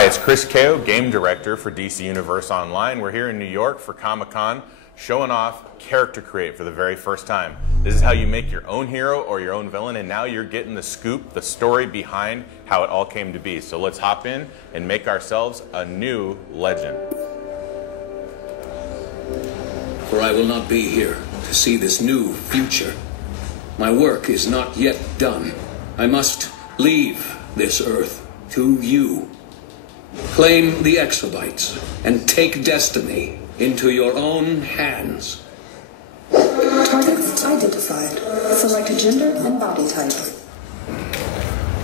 Hi, it's Chris Kao, Game Director for DC Universe Online. We're here in New York for Comic-Con, showing off Character Create for the very first time. This is how you make your own hero or your own villain, and now you're getting the scoop, the story behind how it all came to be. So let's hop in and make ourselves a new legend. For I will not be here to see this new future. My work is not yet done. I must leave this Earth to you. Claim the exabytes and take destiny into your own hands. Targets identified. Select a gender and body type.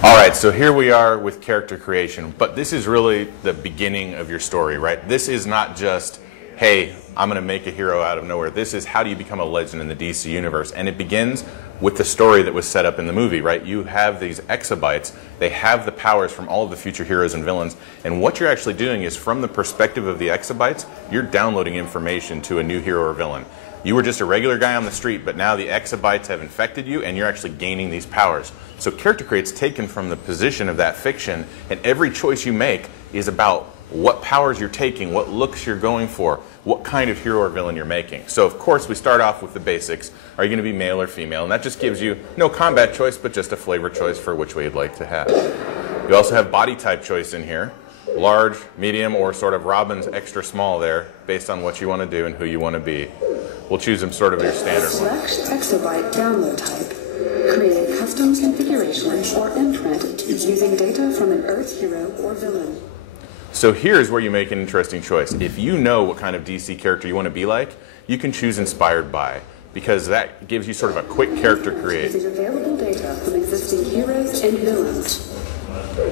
Alright, so here we are with character creation, but this is really the beginning of your story, right? This is not just, hey, I'm going to make a hero out of nowhere. This is how do you become a legend in the DC universe, and it begins with the story that was set up in the movie, right? You have these exabytes, they have the powers from all of the future heroes and villains, and what you're actually doing is from the perspective of the exabytes, you're downloading information to a new hero or villain. You were just a regular guy on the street, but now the exabytes have infected you and you're actually gaining these powers. So Character Create's taken from the position of that fiction, and every choice you make is about what powers you're taking, what looks you're going for, what kind of hero or villain you're making. So of course we start off with the basics. Are you going to be male or female? And that just gives you no combat choice, but just a flavor choice for which way you'd like to have. You also have body type choice in here. Large, medium, or sort of Robin's extra small there, based on what you want to do and who you want to be. We'll choose them sort of your standard one. Select exabyte download type. Create a custom configuration or imprint using data from an Earth hero or villain. So here's where you make an interesting choice. If you know what kind of DC character you want to be like, you can choose Inspired By, because that gives you sort of a quick character create. Using available data from existing heroes and villains.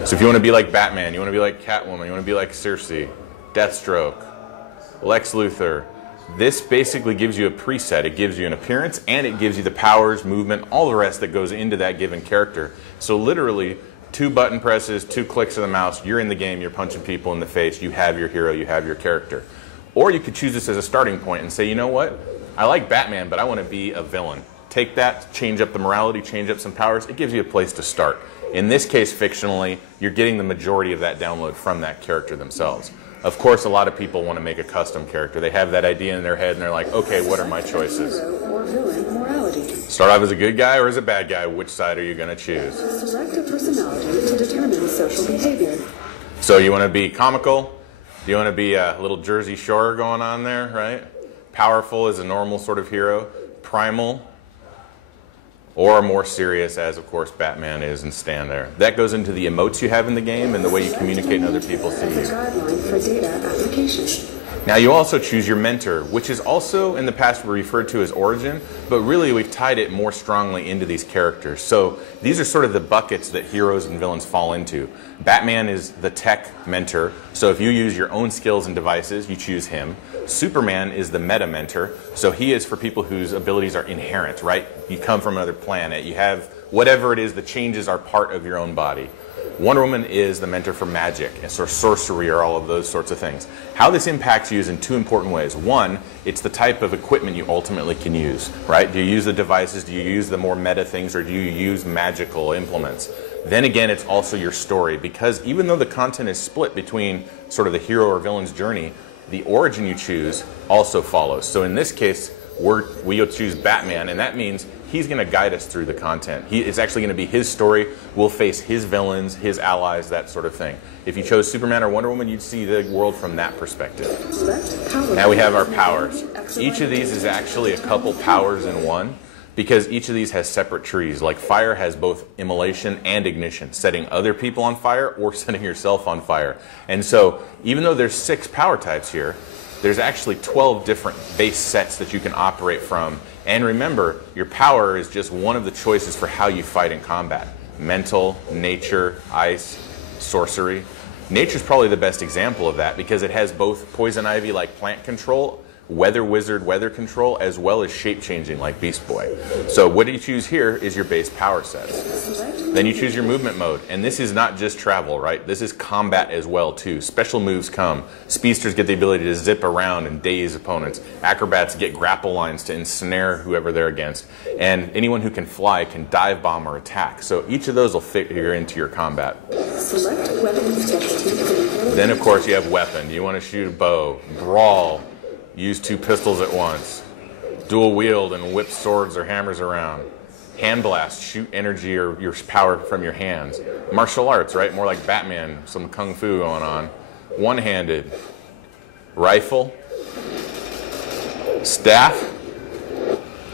So if you want to be like Batman, you want to be like Catwoman, you want to be like Circe, Deathstroke, Lex Luthor, this basically gives you a preset. It gives you an appearance, and it gives you the powers, movement, all the rest that goes into that given character. So literally, 2 button presses, 2 clicks of the mouse, you're in the game, you're punching people in the face, you have your hero, you have your character. Or you could choose this as a starting point and say, you know what, I like Batman, but I want to be a villain. Take that, change up the morality, change up some powers, it gives you a place to start. In this case, fictionally, you're getting the majority of that download from that character themselves. Of course, a lot of people want to make a custom character. They have that idea in their head and they're like, okay, what are my choices? Hero or villain morality. Start off as a good guy or as a bad guy, which side are you going to choose? Select a personality to determine social behavior. So you want to be comical? Do you want to be a little Jersey Shore going on there, right? Powerful as a normal sort of hero? Primal? Or more serious, as of course Batman is and stand there. That goes into the emotes you have in the game and the way you communicate and other people see you. Guideline for data application. Now you also choose your mentor, which is also in the past referred to as origin, but really we've tied it more strongly into these characters. So these are sort of the buckets that heroes and villains fall into. Batman is the tech mentor, so if you use your own skills and devices, you choose him. Superman is the meta mentor, so he is for people whose abilities are inherent, right? You come from another planet, you have whatever it is, the changes are part of your own body. Wonder Woman is the mentor for magic and sort of sorcery or all of those sorts of things. How this impacts you is in 2 important ways. One, it's the type of equipment you ultimately can use, right? Do you use the devices, do you use the more meta things, or do you use magical implements? Then again, it's also your story, because even though the content is split between sort of the hero or villain's journey, the origin you choose also follows. So in this case, we'll choose Batman, and that means he's going to guide us through the content. It's actually going to be his story. We'll face his villains, his allies, that sort of thing. If you chose Superman or Wonder Woman, you'd see the world from that perspective. Now we have our powers. Each of these is actually a couple powers in one, because each of these has separate trees. Like fire has both immolation and ignition, setting other people on fire or setting yourself on fire. And so even though there's 6 power types here, there's actually 12 different base sets that you can operate from. And remember, your power is just one of the choices for how you fight in combat. Mental, nature, ice, sorcery. Nature's probably the best example of that, because it has both poison ivy like plant control, weather wizard weather control, as well as shape changing like Beast Boy. So what you choose here is your base power sets. Then you choose your movement mode, and this is not just travel, right? This is combat as well too. Special moves come. Speedsters get the ability to zip around and daze opponents. Acrobats get grapple lines to ensnare whoever they're against. And anyone who can fly can dive bomb or attack. So each of those will figure into your combat. Select weapon specialty for the Then, of course, you have weapon. You want to shoot a bow, brawl, use 2 pistols at once, dual wield and whip swords or hammers around. Hand blast, shoot energy or your power from your hands. Martial arts, right? More like Batman, some kung fu going on. One-handed, rifle, staff,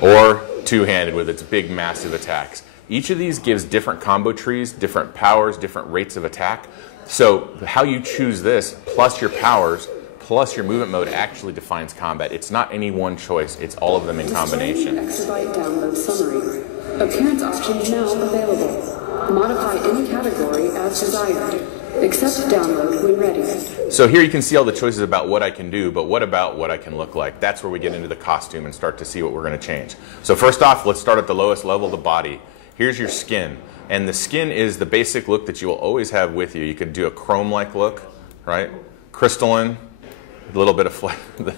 or two-handed with its big, massive attacks. Each of these gives different combo trees, different powers, different rates of attack. So how you choose this, plus your powers, plus your movement mode actually defines combat. It's not any one choice, it's all of them in combination. Exabyte download summary. Appearance options now available. Modify any category as desired. Accept download when ready. So here you can see all the choices about what I can do, but what about what I can look like? That's where we get into the costume and start to see what we're going to change. So first off, let's start at the lowest level, the body. Here's your skin. And the skin is the basic look that you will always have with you. You could do a chrome-like look, right? Crystalline, a little bit of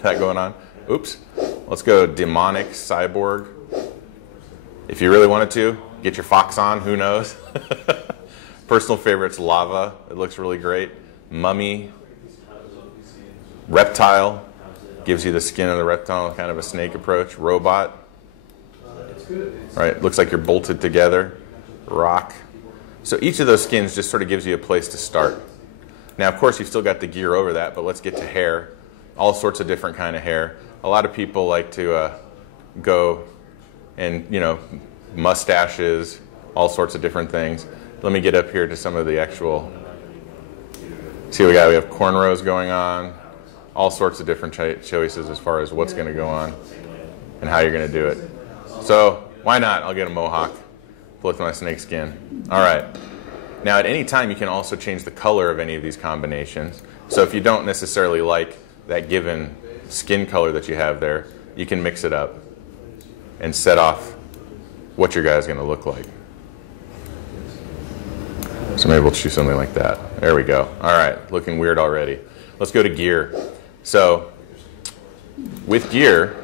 that going on. Oops. Let's go demonic, cyborg. If you really wanted to, get your fox on, who knows? Personal favorites, lava, it looks really great. Mummy, reptile, gives you the skin of the reptile, kind of a snake approach. Robot, right, looks like you're bolted together. Rock. So each of those skins just sort of gives you a place to start. Now, of course, you've still got the gear over that, but let's get to hair. All sorts of different kind of hair. A lot of people like to go and, you know, mustaches, all sorts of different things. Let me get up here to some of the actual, see what we got. We have cornrows going on, all sorts of different choices as far as what's going to go on and how you're going to do it. So why not? I'll get a mohawk with my snake skin. All right. Now at any time you can also change the color of any of these combinations. So if you don't necessarily like that given skin color that you have there, you can mix it up and set off what your guy's going to look like. So maybe we'll choose something like that. There we go. All right, looking weird already. Let's go to gear. So with gear,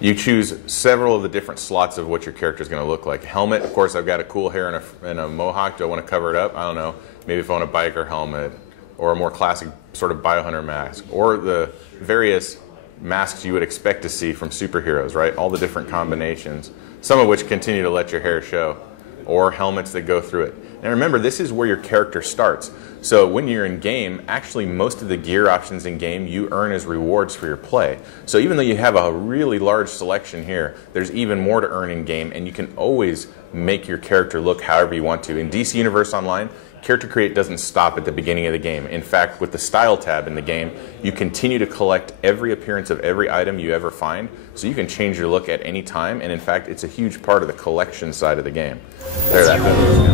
you choose several of the different slots of what your character is going to look like. Helmet, of course, I've got a cool hair and a mohawk. Do I want to cover it up? I don't know. Maybe if I want a biker helmet or a more classic sort of biohunter mask, or the various masks you would expect to see from superheroes, right? All the different combinations, some of which continue to let your hair show, or helmets that go through it. And remember, this is where your character starts. So when you're in game, actually most of the gear options in game you earn as rewards for your play. So even though you have a really large selection here, there's even more to earn in game, and you can always make your character look however you want to. In DC Universe Online, Character Create doesn't stop at the beginning of the game. In fact, with the Style tab in the game, you continue to collect every appearance of every item you ever find, so you can change your look at any time, and in fact, it's a huge part of the collection side of the game. There, that goes.